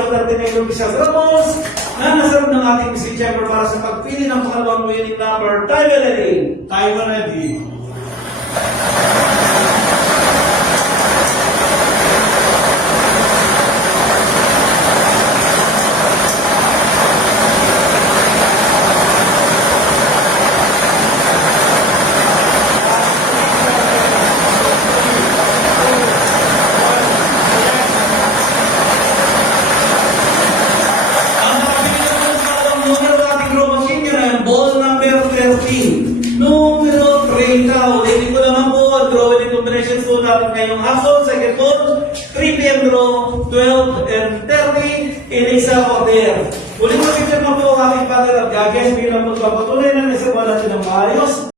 Roberto Artenero Pizas Ramos na nasaroon ng ating Mr. Chamber para sa pagpili ng pangalawang winning number. Time ready. Time ready. Ang nakapili naman sa pangalawang numero ng ating draw machine yan ay ball number 13. Numero 30. Ulitin ko naman po, ang draw winning combinations po natin ngayong hapon. Second ball, 3 p.m. draw, 12 and 30 in isa order. Ulit mo picture mo po ang ating panel at gagas bilang magpapatuloy na nasa natin ng maayos